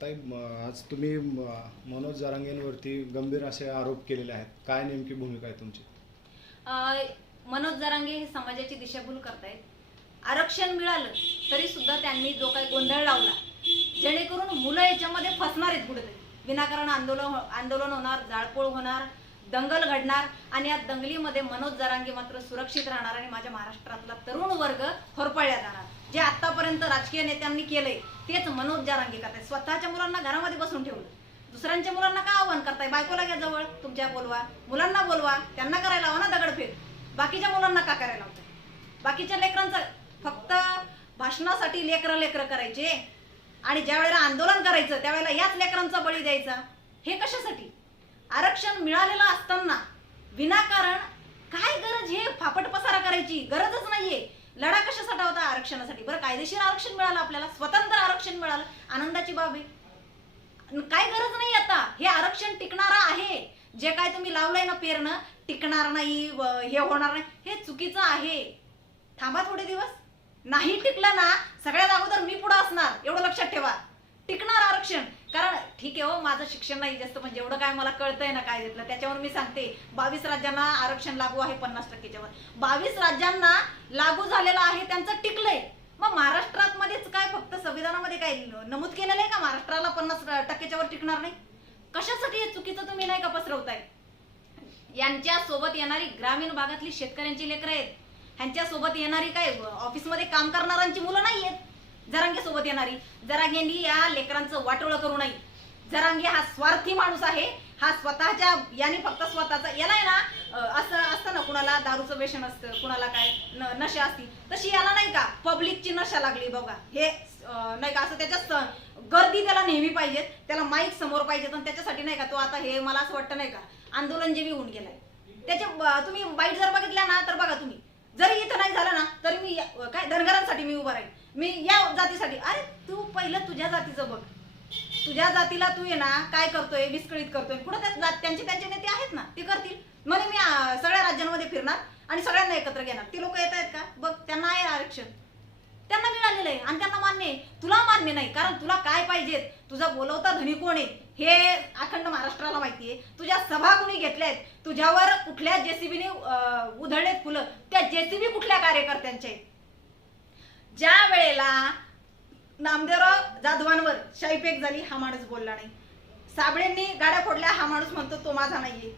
ताई आज तुम्ही मनोज जरांगेंवरती गंभीर असे आरोप केलेले आहेत. काय नेमकी भूमिका आहे तुमची? मनोज जरांगे हे समाजाची दिशाभूल करतायत. आरक्षण मिळालं तरी सुद्धा त्यांनी जो काही गोंधळ लावला, जेणेकरून मुलं याच्यामध्ये फसणार आहेत कुठेतरी. विनाकारण आंदोलन होणार, जाळपोळ होणार, दंगल घडणार आणि या दंगलीमध्ये मनोज जरांगे मात्र सुरक्षित राहणार आणि माझ्या महाराष्ट्रातला तरुण वर्ग होरपळल्या जाणार. जे आतापर्यंत राजकीय नेत्यांनी केलंय तेच मनोज जरांगे करतायत. स्वतःच्या मुलांना घरामध्ये बसून ठेवलं, दुसऱ्यांच्या मुलांना का आव्हान करताय? बायकोला घ्या जवळ, तुमच्या बोलवा, मुलांना बोलवा, त्यांना करायला लावा ना दगडफेक. बाकीच्या मुलांना का करायला लावताय? बाकीच्या लेकरांचं फक्त भाषणासाठी लेकरं करायचे आणि ज्या वेळेला आंदोलन करायचं त्यावेळेला याच लेकरांचा बळी द्यायचा. हे कशासाठी? आरक्षण मिळालेलं असताना विनाकारण काय गरज हे फापट पसारा करायची? गरजच नाहीये. लढा कशासाठी होता? आरक्षणासाठी. बरं, कायदेशीर आरक्षण मिळालं, आपल्याला स्वतंत्र आरक्षण मिळालं, आनंदाची बाब आहे. काय गरज नाही. आता हे आरक्षण टिकणारं आहे. जे काय तुम्ही लावलंय ना पेरणं, टिकणार नाही, हे होणार नाही, हे चुकीचं आहे. थांबा थोडे दिवस. नाही टिकलं ना, सगळ्यात अगोदर मी पुढे असणार, एवढं लक्षात ठेवा. टिकणार आरक्षण. कारण ठीक आहे हो, माझं शिक्षण नाही जास्त, म्हणजे एवढं काय मला कळतंय ना काय घेतलं त्याच्यावर मी सांगते. 22 राज्यांना आरक्षण लागू आहे 50%च्या वर. 22 राज्यांना लागू झालेलं आहे, त्यांचं टिकलंय. मग महाराष्ट्रात मध्येच काय फक्त संविधानामध्ये काय नमूद केलेलं आहे का महाराष्ट्राला 50%च्या वर टिकणार नाही? कशासाठी हे चुकीचं तुम्ही नाही का पसरवताय? यांच्या सोबत येणारी ग्रामीण भागातली शेतकऱ्यांची लेकरं आहेत. ह्यांच्या सोबत येणारी काय ऑफिसमध्ये काम करणाऱ्यांची मुलं नाही आहेत. जरांगे सोबत येणारी. जरांगेंनी या लेकरांचं वाटोळं करू नये. जरांगे हा स्वार्थी माणूस आहे. हा स्वतःच्या याने फक्त स्वतःचा, याला आहे ना असं असतं ना, कुणाला दारूचं व्यसन असतं, कुणाला काय नशा असती, तशी याला नाही का पब्लिकची नशा लागली बघा. हे नाही का असं त्याच्यात गर्दी त्याला नेहमी पाहिजेत, त्याला माईक समोर पाहिजेत आणि त्याच्यासाठी नाही का तो आता हे मला असं वाटतं नाही का आंदोलनजीवी होऊन गेलाय. त्याचे तुम्ही बाईट जर बघितल्या ना तर बघा तुम्ही, जरी इथं नाही झालं ना तरी मी काय धनगरांसाठी मी उभा राहील, मी या जातीसाठी. अरे तू पहिलं तुझ्या जातीचं बघ. तुझ्या जातीला तू आहे ना काय करतोय, विस्कळीत करतोय. कुठं त्यांचे नेते आहेत ना, ते करतील. म्हणे मी सगळ्या राज्यांमध्ये फिरणार आणि सगळ्यांना एकत्र घेणार. ते लोक येत आहेत का? बघ, त्यांना आहे आरक्षण, त्यांना मिळालेलं आहे आणि त्यांना मान्य आहे. तुला मान्य नाही, कारण तुला काय पाहिजेत, तुझा बोलवता धनी कोण आहे हे अखंड महाराष्ट्राला माहिती आहे. तुझ्या सभा कुणी घेतल्यात, तुझ्यावर कुठल्या जेसीबीने उधळलेत फुलं, त्या जेसीबी कुठल्या कार्यकर्त्यांच्या आहेत? ज्या वेळेला नामदेवराव जाधवांवर शाईफेक झाली, हा माणूस बोलला नाही. साबळेंनी गाड्या फोडल्या, हा माणूस म्हणतो तो माझा नाहीये.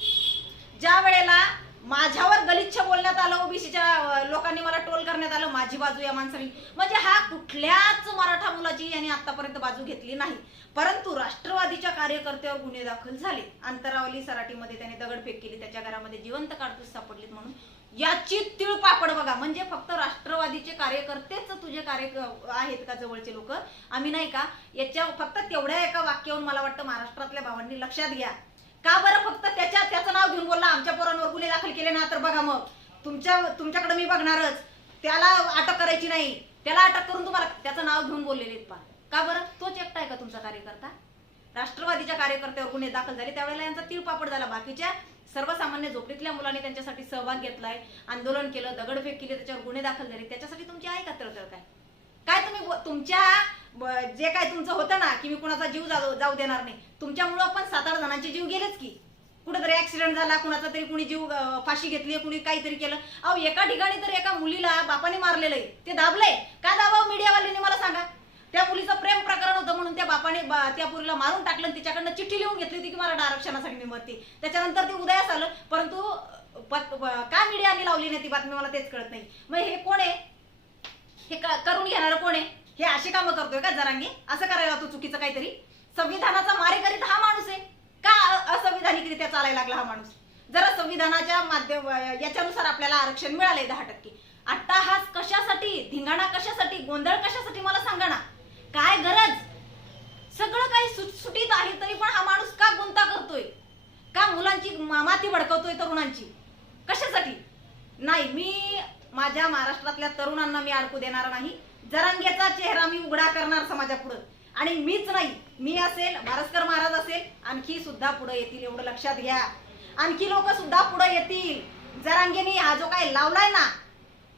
ज्या वेळेला माझ्यावर गलिच्छ बोलण्यात आलं, ओबीसीच्या लोकांनी मला टोल करण्यात आलं, माझी बाजू या माणसाने, म्हणजे हा कुठल्याच मराठा मुलाची यांनी आतापर्यंत बाजू घेतली नाही. परंतु राष्ट्रवादीच्या कार्यकर्त्यावर गुन्हे दाखल झाले. अंतरावली सराटीमध्ये त्याने दगडफेक केली, त्याच्या घरामध्ये जिवंत काडतूस सापडलीत म्हणून याची तिळपापड बघा. म्हणजे फक्त राष्ट्रवादीचे कार्यकर्तेच तुझे आहेत का जवळचे लोक? आम्ही नाही का? याच्या फक्त तेवढ्या एका वाक्यावरून मला वाटतं महाराष्ट्रातल्या भावांनी लक्षात घ्या. का बरं फक्त त्याचं नाव घेऊन बोलला, आमच्या पोरांवर गुन्हे दाखल केले ना तर बघा मग तुमच्याकडे मी बघणारच. त्याला अटक करायची नाही, त्याला अटक करून तुम्हाला त्याचं नाव घेऊन बोललेले पा. का बरं? तोच एकटा आहे का तुमचा कार्यकर्ता? राष्ट्रवादीच्या कार्यकर्त्यावर गुन्हे दाखल झाले त्यावेळेला यांचा तिळपापड झाला. बाकीच्या सर्वसामान्य झोपडीतल्या मुलांनी त्यांच्यासाठी सहभाग घेतलाय, आंदोलन केलं, दगडफेक केली, त्याच्यावर गुन्हे दाखल झाले. त्याच्यासाठी तुमची आहे का तळतळ? काय तुम्ही तुमच्या जे काय तुमचं होतं ना की मी कुणाचा जीव जाऊ देणार नाही, तुमच्यामुळं पण 7-8 जणांचे जीव गेलेच की. कुठेतरी ऍक्सिडेंट झाला, कुणाचा तरी कुणी जीव फाशी घेतली, कुणी काहीतरी केलं. अहो एका ठिकाणी तर एका मुलीला बापाने मारलेलं आहे, ते दाबलंय का? दाबावं मीडियावाल्यांनी मला सांगा. त्या मुलीचं प्रेम प्रकरण होतं म्हणून त्या बापाने त्या मुलीला मारून टाकलं, तिच्याकडनं चिठ्ठी लिहून घेतली होती की मराठा आरक्षणासाठी मी मरते. त्याच्यानंतर ते उदयास आलं, परंतु का मीडियाने लावली नाही ती बातमी मला तेच कळत नाही. मग हे कोण आहे? हे करून घेणार कोण आहे? हे अशी कामं करतोय का जरांगे? असं करायला तो चुकीचं काहीतरी? संविधानाचा मारेकरी हा माणूस आहे का? असंविधानिकरित्या चालायला लागला हा माणूस? जरा संविधानाच्या याच्यानुसार आपल्याला आरक्षण मिळालंय 10%. अट्टाहास कशासाठी, धिंगाणा कशासाठी, गोंधळ कशासाठी मला सांगा ना. काय गरज? सगळं काही सुटसुटीत आहे तरी पण हा माणूस का गुंता करतोय? का मुलांची माती भडकवतोय, तरुणांची? कशासाठी? नाही, मी माझ्या महाराष्ट्रातल्या तरुणांना मी अडकू देणार नाही. जरांगेचा चेहरा मी उघडा करणार समाजापुढे. आणि मीच नाही, मी असेल, भारस्कर महाराज असेल, आणखी सुद्धा पुढे येतील, एवढं लक्षात घ्या. आणखी लोक सुद्धा पुढे येतील. जरांगेने हा जो काय लावलाय ना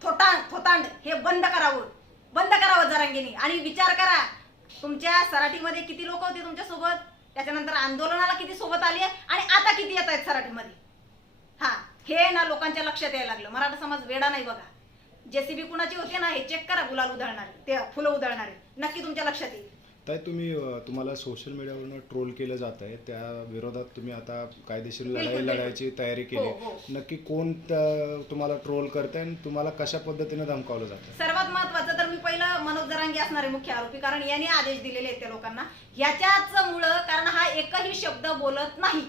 थोतांड, हे बंद करावं जरांगेने. आणि विचार करा, तुमच्या सराटीमध्ये किती लोक होते तुमच्या सोबत, त्याच्यानंतर आंदोलनाला किती सोबत आली आहे आणि आता किती येत आहेत सराटीमध्ये. हा, हे ना लोकांच्या लक्षात यायला लागलं. मराठा समाज वेडा नाही बघा. जेसीबी कुणाची होते ना हे चेक करा, गुलाल उधळणारे, ते फुलं उधळणारे, नक्की तुमच्या लक्षात येईल. ताई तुम्हाला सोशल मीडियावरून ट्रोल केलं जात आहे, त्या विरोधात तुम्ही आता कायदेशीर बिलकुल. लढायची तयारी केली हो, आहे. हो. नक्की कोण तुम्हाला ट्रोल करताय आणि तुम्हाला कशा पद्धतीने धमकावलं जातं? सर्वात महत्वाचं तर मी पहिलं मनोज जरांगे असणारे मुख्य आरोपी, कारण यांनी आदेश दिलेले आहेत त्या लोकांना. याच्याच मुळे, कारण हा एकही शब्द बोलत नाही.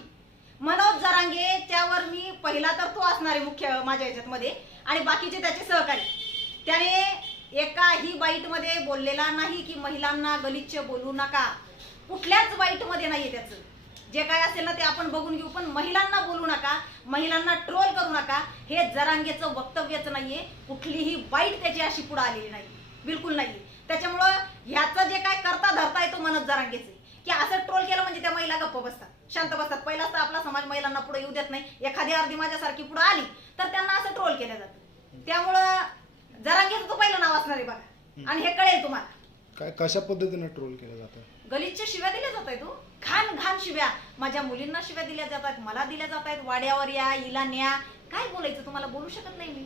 मनोज जरांगे त्यावर मी पहिला तर तो असणारे मुख्य माझ्या याच्यात मध्ये, आणि बाकीचे त्याचे सहकारी. त्याने एकाही बाईट मध्ये बोललेला नाही की महिलांना गलिच्छ बोलू नका. कुठल्याच बाईट मध्ये नाहीये त्याचं. जे काय असेल ना ते आपण बघून घेऊ, पण महिलांना बोलू नका, महिलांना ट्रोल करू नका, हे जरांगेचं वक्तव्यच नाहीये. कुठलीही बाईट त्याची अशी पुढे आलेली नाही, बिलकुल नाही. त्याच्यामुळं ह्याचं जे काय करता धरता येतो मनोज जरांगेचे, की असं ट्रोल केलं म्हणजे त्या महिला गप्प बसतात, शांत बसतात. पहिलाच तर आपला समाज महिलांना पुढे येऊ देत नाही. एखादी अर्धी माझ्यासारखी पुढे आली तर त्यांना असं ट्रोल केलं जातं. त्यामुळं जरांगेचं तो पहिलं नाव असणार आहे बघा, आणि हे कळेल तुम्हाला. काय कशा पद्धतीने ट्रोल केलं जातं? गलिच्छ शिव्या दिल्या जात आहेत, घाण घाण शिव्या. माझ्या मुलींना शिव्या दिल्या जात आहेत, मला दिल्या जात आहेत. वाड्यावर या, हिला न्या. काय बोलायचं तुम्हाला, बोलू शकत नाही मी,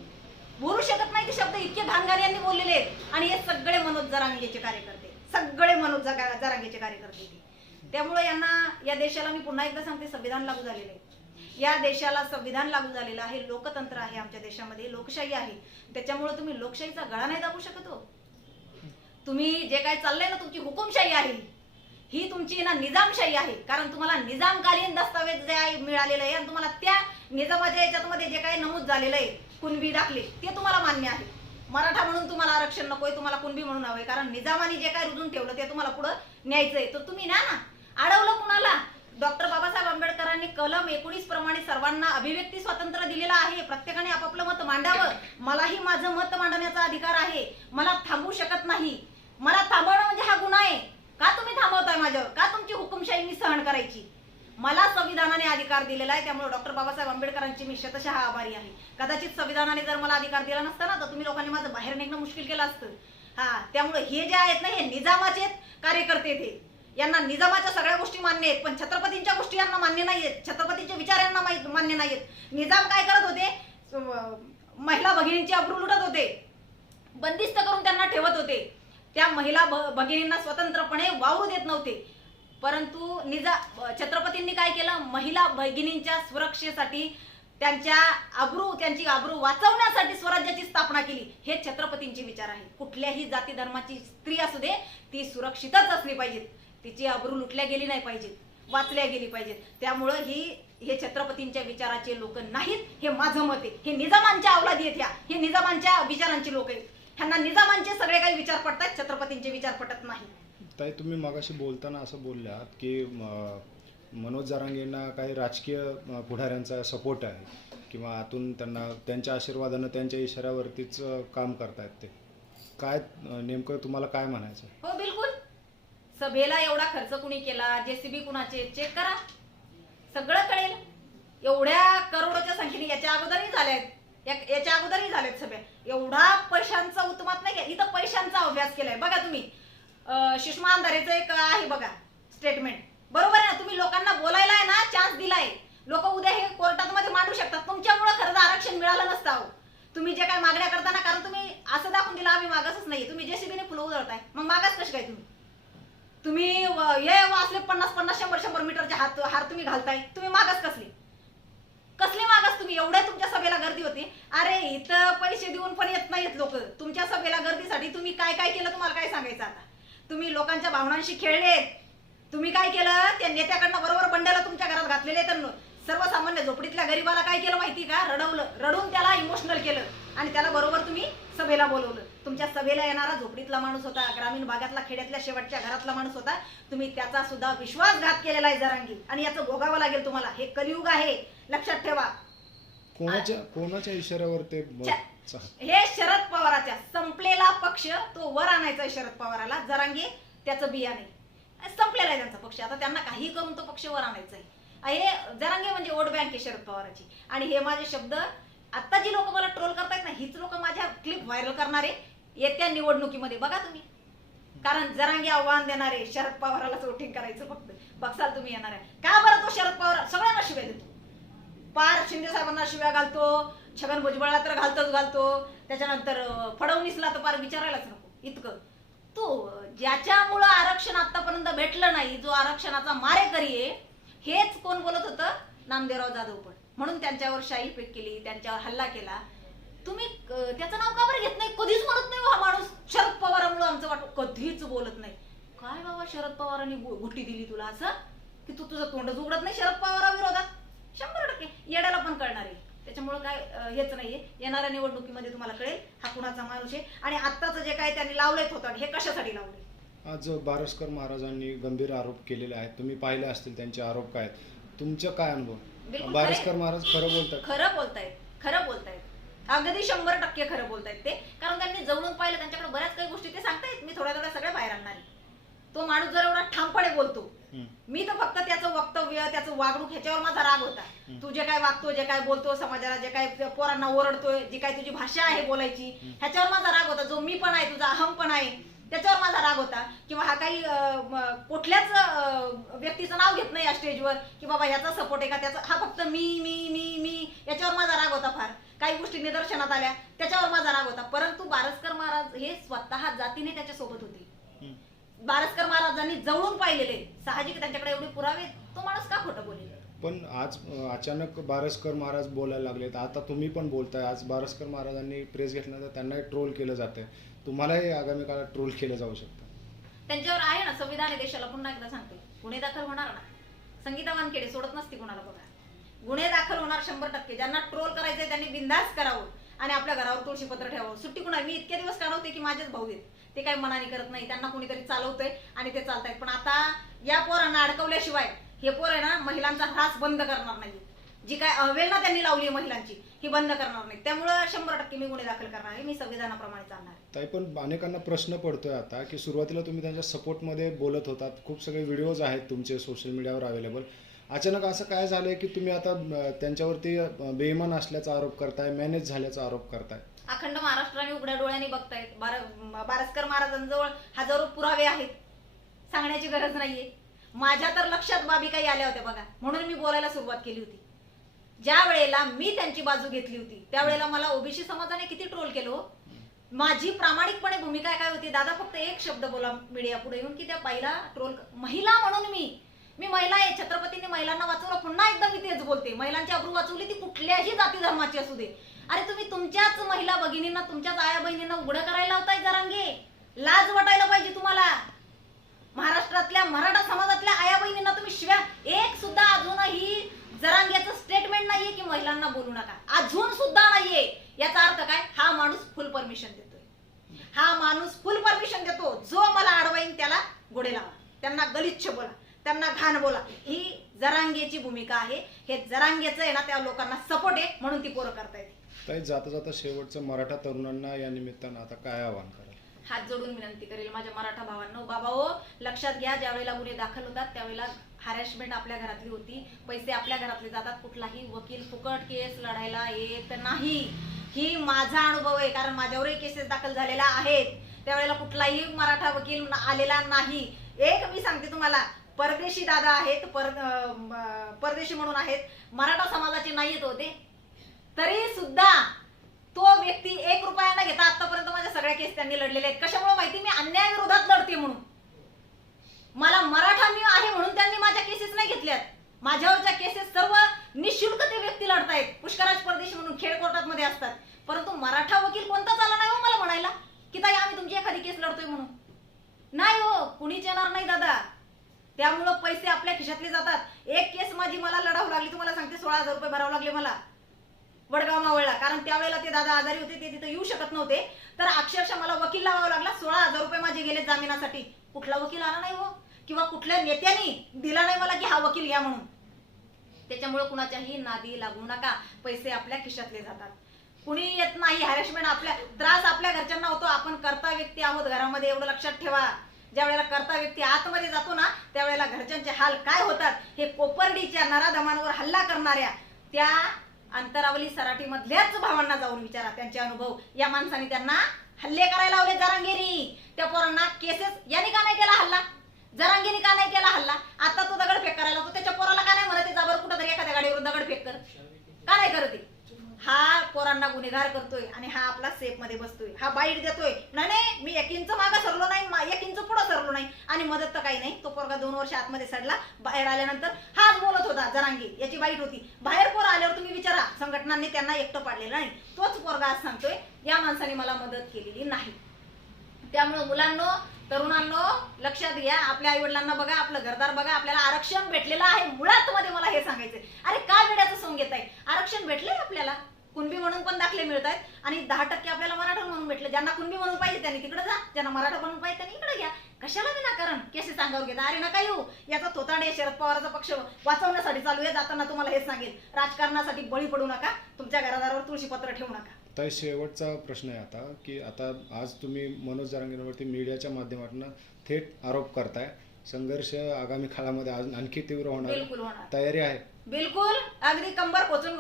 बोलू शकत नाही. ते शब्द इतके घाणघाण यांनी बोललेले आहेत, आणि हे सगळे मनोज जरांगेचे कार्यकर्ते, सगळे मनोज जरांगेचे कार्यकर्ते. त्यामुळे यांना, या देशाला मी पुन्हा एकदा सांगते, संविधान लागू झालेलं आहे. या देशाला संविधान लागू झालेलं आहे, लोकतंत्र आहे आमच्या देशामध्ये, लोकशाही आहे. त्याच्यामुळे तुम्ही लोकशाहीचा गळा नाही दाबू शकत हो. तुम्ही जे काय चाललंय ना, तुमची हुकुमशाही आहे ही, तुमची ना निजामशाही आहे. कारण तुम्हाला निजामकालीन दस्तावेज जे आहे मिळालेलं आहे, आणि तुम्हाला त्या निजामाच्या याच्यामध्ये जे काही नमूद झालेलं आहे, कुणबी दाखले, ते तुम्हाला मान्य आहे. मराठा म्हणून तुम्हाला आरक्षण नकोय, तुम्हाला कुणबी म्हणून हवंय. कारण निजामाने जे काय रुजून ठेवलं ते तुम्हाला पुढे न्यायचंय, तर तुम्ही न्या ना. अडवलं कुणाला? डॉक्टर बाबासाहेब आंबेडकरांनी कलम 19 प्रमाणे सर्वांना अभिव्यक्ती स्वातंत्र्य दिलेलं आहे. प्रत्येकाने आपापलं मत मांडावं. मलाही माझं मत मांडण्याचा अधिकार आहे. मला थांबवू शकत नाही. मला थांबवणं म्हणजे हा गुन्हा आहे. का तुम्ही थांबवताय माझ्यावर? का तुमची हुकुमशाही मी सहन करायची? मला संविधानाने अधिकार दिलेला आहे. त्यामुळे डॉक्टर बाबासाहेब आंबेडकरांची मी शतशः आभारी आहे. कदाचित संविधानाने जर मला अधिकार दिला नसता ना, तर तुम्ही लोकांनी माझं बाहेर निघणं मुश्किल केलं असतं. हा, त्यामुळे हे जे आहेत ना, हे निजामाचे कार्यकर्ते. ते यांना निजामाच्या सगळ्या गोष्टी मान्य आहेत, पण छत्रपतींच्या गोष्टी यांना मान्य नाहीयेत. छत्रपतींचे विचार यांना मान्य नाहीयेत. निजाम काय करत होते? महिला भगिनींची अब्रू लुटत होते, बंदिस्त करून त्यांना ठेवत होते. त्या महिला भगिनींना स्वतंत्रपणे वावरू देत नव्हते. परंतु छत्रपतींनी काय केलं? महिला भगिनींच्या सुरक्षेसाठी, त्यांची आबरू वाचवण्यासाठी स्वराज्याची स्थापना केली. हे छत्रपतींचे विचार आहे. कुठल्याही जाती धर्माची स्त्री असू दे, ती सुरक्षितच असली पाहिजे. तिची आबरू लुटल्या गेली नाही पाहिजे, वाचल्या गेली पाहिजे. त्यामुळं हे छत्रपतींच्या विचाराचे लोक नाहीत, हे माझं मत आहे. हे निजामांच्या अवलादी आहेत, हे निजामांच्या विचारांचे लोक आहेत. ह्यांना निजामांचे सगळे काही विचार पडतात, छत्रपतींचे विचार पटत नाही. ताई, तुम्ही मगाशी बोलताना असं बोललात की मनोज जरांगेंना काही राजकीय पुढाऱ्यांचा सपोर्ट आहे, किंवा आतून त्यांना त्यांच्या आशीर्वादानं, त्यांच्या इशाऱ्यावरतीच काम करतायत. ते काय नेमकं तुम्हाला काय म्हणायचं? हो, बिलकुल. सभेला एवढा खर्च कुणी केला, जेसीबी कुणाचे, चेक करा, सगळं कळेल. एवढ्या करोडोच्या संख्येने याच्या अगोदरही झाल्यात सभ्या. एवढा पैशांचा उत्मात नाही, इथं पैशांचा अभ्यास केलाय. बघा तुम्ही, सुषमा अंधारेचं एक आहे बघा स्टेटमेंट, बरोबर आहे ना? तुम्ही लोकांना बोलायला आहे ना चान्स दिलाय. लोक उद्या हे कोर्टात मध्ये मांडू शकतात. तुमच्यामुळे खरं आरक्षण मिळालं नसतं. तुम्ही जे काय मागण्या करताना, कारण तुम्ही असं दाखवून दिला आम्ही मागासच नाही, तुम्ही जेसीबीने फुलं उधळताय, मग मागास कशी काय? तुम्ही हे असले 50-50, 100-100 मीटरचे हार तुम्ही घालताय, तुम्ही मागास कसली मागास? तुम्ही एवढ्या तुमच्या सभेला गर्दी होती. अरे इथं पैसे देऊन पण येत नाहीत लोक तुमच्या सभेला गर्दीसाठी. तुम्ही काय काय केलं, तुम्हाला काय सांगायचं आता? तुम्ही लोकांच्या भावनांशी खेळलेत. तुम्ही काय केलं? त्या नेत्याकडनं बरोबर बंड्याला तुमच्या घरात घातलेले. तर सर्वसामान्य झोपडीतल्या गरीबाला काय केलं माहिती का? रडून त्याला इमोशनल केलं, आणि त्याला बरोबर तुम्ही सभेला बोलवलं. तुमच्या सभेला येणारा झोपडीतला माणूस होता, ग्रामीण भागातला, खेड्यातल्या शेवटच्या घरातला माणूस होता. तुम्ही त्याचा सुद्धा विश्वासघात केलेला आहे जरांगी, आणि याचं भोगावं लागेल तुम्हाला. हे कलियुग आहे, लक्षात ठेवा. कोणाच्या इशाऱ्यावर ते? हे शरद पवाराच्या, संपलेला पक्ष तो वर आणायचा शरद पवाराला. जरांगे त्याचं बियाणे संपलेला आहे त्यांचा पक्ष. आता त्यांना काही करून तो पक्ष वर आणायचा आहे. हे जरांगे म्हणजे वोट बँक आहे शरद पवाराची. आणि हे माझे शब्द, आता जी लोक मला ट्रोल करतायत ना, हीच लोक माझ्या क्लिप व्हायरल करणारे येत्या निवडणुकीमध्ये. बघा तुम्ही, कारण जरांगे आव्हान देणारे शरद पवाराला वोटिंग करायचं फक्त बघसाल तुम्ही येणार आहे का बरं. तो शरद पवार सगळ्यांना शिव्या देतो, पार शिंदे साहेबांना शिव्या घालतो, छगन भुजबळला तर घालतो, त्याच्यानंतर फडणवीसला तर पार विचारायलाच नको इतकं. तो ज्याच्यामुळं आरक्षण आतापर्यंत भेटलं नाही, जो आरक्षणाचा मारेकरी आहे, हेच कोण बोलत होतं, नामदेवराव जाधव. पण म्हणून त्यांच्यावर शाही पेक केली, त्यांच्यावर हल्ला केला. तुम्ही त्याचं नाव का बरं घेत नाही? कधीच म्हणत नाही हा माणूस शरद पवारांमुळे आमचं वाटत, कधीच बोलत नाही. काय बाबा शरद पवारांनी गुट्टी दिली तुला असं की तू तुझं तोंडच उघडत नाही शरद पवाराविरोधात? 100% येड्याला पण कळणार आहे. त्याच्यामुळे काय हेच नाहीये, येणाऱ्या निवडणुकीमध्ये तुम्हाला कळेल हा कुणाचा माणूस आहे आणि आत्ताचं जे काय त्यांनी लावलंय होतं हे कशासाठी लावले. आज बारस्कर महाराजांनी गंभीर आरोप केलेले आहेत, तुम्ही पाहिले असतील त्यांचे आरोप काय आहेत, तुमचं काय अनुभव? बिलकुल बारस्कर महाराज खरं बोलतात? खरं बोलतायत, अगदी 100% खरं बोलतायत ते. कारण त्यांनी जवळून पाहिलं, त्यांच्याकडे बऱ्याच काही गोष्टी ते सांगतायत. मी थोड्या सगळ्या बाहेर आणणार आहे. तो माणूस जर एवढा ठामपणे बोलतो, मी तर फक्त त्याचं वक्तव्य, त्याचं वागणूक ह्याच्यावर माझा राग होता. तू जे काय वागतो, जे काय बोलतो समाजाला, जे काय पोरांना ओरडतोय, जी काय तुझी भाषा आहे बोलायची, ह्याच्यावर माझा राग होता. जो मी पण आहे, तुझा अहम पण आहे, त्याच्यावर माझा राग होता. किंवा हा काही कुठल्याच व्यक्तीचं नाव घेत नाही या स्टेजवर की बाबा ह्याचा सपोर्ट आहे का त्याचा, हा फक्त मी याच्यावर माझा राग होता. फार काही गोष्टी निदर्शनात आल्या त्याच्यावर माझा राग होता. परंतु बारस्कर महाराज हे स्वतः जातीने त्याच्यासोबत होते. बारस्कर महाराजांनी जवळून पाहिलेले, साहजिक त्यांच्याकडे एवढे पुरावे, तो माणूस का खोटं बोलेल? पण आज अचानक बारस्कर महाराज बोलायला लागलेत. आता तुम्ही पण बोलताय. आज बारस्कर महाराजांनी प्रेस घेतल्यानंतर त्यांनाही ट्रोल केलं जातंय. तुम्हालाही आगामी काळात ट्रोल केलं जाऊ शकतं. त्यांच्यावर आहे ना संविधान आहे देशाला. पुन्हा एकदा सांगते, गुन्हे दाखल होणार ना. संगीता वानखेडे सोडत नसते कुणाला बघा. गुन्हे दाखल होणार 100%. ज्यांना ट्रोल करायचंय त्यांनी बिंदास करावं आणि आपल्या घरावर तुळशीपत्र ठेवावं. सुट्टी कुणा, मी इतके दिवस काढवते की माझेच भाऊ आहेत, ते काही मनाने करत नाही, त्यांना कोणीतरी चालवतंय आणि ते चालतायत. पण आता या पोरांना अडकवल्याशिवाय हे पोर आहे ना महिलांचा ह्रास बंद करणार नाही. जी काय अवहेलना त्यांनी लावली आहे महिलांची ही बंद करणार नाही. त्यामुळे 100% मी गुन्हे दाखल करणार आहे. मी संविधानाप्रमाणे चालणार आहे. ताई, पण अनेकांना प्रश्न पडतोय आता की सुरुवातीला तुम्ही त्यांच्या सपोर्टमध्ये बोलत होतात, खूप सगळे व्हिडिओज आहेत तुमचे सोशल मीडियावर अवेलेबल. अचानक असं काय झालंय की तुम्ही आता त्यांच्यावरती बेईमान असल्याचा आरोप करताय, मॅनेज झाल्याचा आरोप करताय? अखंड महाराष्ट्राने उघड्या डोळ्यांनी बघतायत. बारस्कर महाराजांजवळ हजारो पुरावे आहेत, सांगण्याची गरज नाहीये. माझ्या तर लक्षात बाबी काही आल्या होत्या बघा, म्हणून मी बोलायला सुरुवात केली होती. ज्या वेळेला मी त्यांची बाजू घेतली होती त्यावेळेला मला ओबीसी समाजाने किती ट्रोल केलं. माझी प्रामाणिकपणे भूमिका काय होती, दादा फक्त एक शब्द बोला मीडिया पुढे येऊन की त्या बाईला ट्रोल, महिला म्हणून मी महिला आहे, छत्रपतींनी महिलांना वाचवलं. पुन्हा एकदा मी तेच बोलते, महिलांची अब्रू वाचवली ती कुठल्याही जाती धर्माची असू दे. अरे तुम्ही तुमच्याच महिला भगिनींना, तुमच्याच आया बहिणींना उघडं करायला होताय जरांगे. लाज वाटायला पाहिजे तुम्हाला. महाराष्ट्रातल्या मराठा समाजातल्या आया बहिणींना तुम्ही शिव्या, एक सुद्धा अजूनही जरांगेचं स्टेटमेंट नाहीये की महिलांना बोलू नका, अजून सुद्धा नाहीये. याचा अर्थ काय, हा माणूस फुल परमिशन देतोय. हा माणूस फुल परमिशन देतो. जो मला अडवाईन त्याला गोडे लावा, त्यांना गलिच्छ बोला, त्यांना घाण बोला. ही जरांगेची भूमिका आहे. हे जरांगेचं आहे ना, त्या लोकांना सपोर्ट आहे म्हणून ती पोरं करतायत. ताई, जाता जाता शेवटचं मराठा तरुणांना या निमित्तानं आता काय आवाहन कराल? हात जोडून विनंती करेल माझ्या मराठा भावांनो, बाबा हो लक्षात घ्या, ज्यावेळेला गुन्हे दाखल होतात त्यावेळेला हॅरॅसमेंट आपल्या घरातली होती, पैसे आपल्या घरातले जातात, कुठलाही वकील फुकट केस लढायला येत नाही. ही माझा अनुभव आहे, कारण माझ्यावरही केसेस दाखल झालेल्या आहेत. त्यावेळेला कुठलाही मराठा वकील आलेला नाही. एक मी सांगते तुम्हाला, परदेशी दादा आहेत, परदेशी म्हणून आहेत, मराठा समाजाचे नाहीत होते, तरी सुद्धा तो व्यक्ती 1 रुपया न घेता आतापर्यंत माझ्या सगळ्या केस त्यांनी लढलेले आहेत. कशामुळे माहिती, मी अन्यायाविरोधात लढते म्हणून. मला मराठा मी आहे म्हणून त्यांनी माझ्या केसेस नाही घेतल्यात. माझ्यावरच्या केसेस सर्व निशुल्क ते व्यक्ती लढतायत. पुष्कराज परदेशी म्हणून खेड कोर्टात मध्ये असतात, परंतु मराठा वकील कोणताच आला नाही हो मला म्हणायला की ताई आम्ही तुमची एखादी केस लढतोय म्हणून. नाही हो, कुणीच येणार नाही दादा. त्यामुळं पैसे आपल्या खिशातले जातात. एक केस माझी मला लढावं लागली, तुम्हाला सांगते 16,000 रुपये भरावे लागले मला वडगाव मावळला. कारण त्यावेळेला ते दादा आजारी होते, ते तिथे येऊ शकत नव्हते. तर अक्षरशः मला वकील लावावा लागला. 16,000 रुपये माझे गेले जामिनासाठी. कुठला वकील आला नाही हो, किंवा कुठल्या नेत्यांनी दिला नाही मला की हा वकील घ्या म्हणून. त्याच्यामुळे कुणाच्याही नादी लागू नका. पैसे आपल्या खिशातले जातात, कुणी येत नाही. हॅरॅसमेंट आपल्या, त्रास आपल्या घरच्यांना होतो. आपण कर्ता व्यक्ती आहोत घरामध्ये, एवढं लक्षात ठेवा. ज्या वेळेला कर्ता व्यक्ती आतमध्ये जातो ना, त्यावेळेला घरच्यांचे हाल काय होतात हे कोपर्डीच्या नराधमांवर हल्ला करणाऱ्या त्या अंतरावली सराटी मधल्याच भावांना जाऊन विचारा, त्यांचे अनुभव. या माणसाने त्यांना हल्ले करायला लावले जरांगेनी त्या पोरांना. केसेस याने का नाही केला हल्ला, जरांगेनी का नाही केला हल्ला? आता तो दगडफेक करायला तो त्याच्या पोराला का नाही म्हणत जा बरं कुठं तरी एखाद्या गाडीवर दगडफेक कर, का नाही करत? हा पोरांना गुन्हेगार करतोय आणि हा आपला सेफ मध्ये बसतोय, हा बाईट देतोय. नाही नाही मी 1 इंच मागं सरलो नाही, 1 इंच पुढं सरलो नाही, आणि मदत तर काही नाही. तो पोरगा 2 वर्ष आतमध्ये सडला. बाहेर आल्यानंतर हाच बोलत होता जरांगे, याची बाईट होती. बाहेर पोरं आल्यावर तुम्ही विचारा, संघटनांनी त्यांना एकटं पाडलेलं नाही. तोच पोरगा आज सांगतोय या माणसाने मला मदत केलेली नाही. त्यामुळे मुलांनो, तरुणांनो, लक्षात घ्या. आपल्या आई वडिलांना बघा, आपलं घरदार बघा. आपल्याला आरक्षण भेटलेलं आहे. मुळात मध्ये मला हे सांगायचंय, अरे काय वेड्याचं सोंग घेत आहे? आरक्षण भेटलंय आपल्याला. कुणबी म्हणून पण दाखले मिळत आहेत आणि 10% आपल्याला मराठा म्हणून भेटले. ज्यांना कुणबी म्हणून पाहिजे त्यांनी तिकडे जा, ज्यांना मराठा म्हणून पाहिजे त्यांनी इकडे घ्या. कशाला विनाकारण केसेस अंगावर घेता? अरे नका येऊ. याचा थोतांडे शरद पवारचा पक्ष वाचवण्यासाठी चालू आहे. जाताना तुम्हाला हेच सांगेल, राजकारणासाठी बळी पडू नका, तुमच्या घरादारावर तुळशीपत्र ठेवू नका. तर शेवटचा प्रश्न आहे आता की आता आज तुम्ही मनोज जरांगेंवरती मीडियाच्या माध्यमातून थेट आरोप करताय. संघर्ष आगामी काळामध्ये अजून आणखी तीव्र होणार, बिलकुल होणार, तयारी आहे? बिलकुल. अगदी कंबर खोचून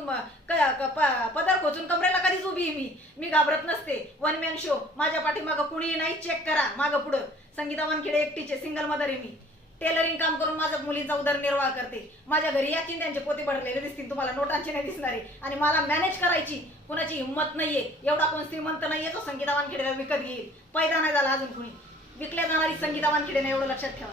पदर खोचून कमरेला कधीच उभी आहे मी घाबरत नसते. 1 मॅन शो. माझ्या पाठीमागं कुणीही नाही. चेक करा मागं पुढं. संगीता वानखेडे एकटीचे, सिंगल मदर आहे मी. टेलरिंग काम करून माझ्या मुलींचा उदरनिर्वाह करते. माझ्या घरी याची त्यांचे पोते भरलेले दिसतील तुम्हाला, नोटांचे नाही दिसणारे. आणि मला मॅनेज करायची कुणाची हिंमत नाहीये. एवढा कोण श्रीमंत नाहीये तो संगीता वानखेडेला विकत घेईल. पैदा नाही झाला अजून कुणी. विकल्या जाणारी संगीता वानखेडे नाही, एवढं लक्षात ठेवा.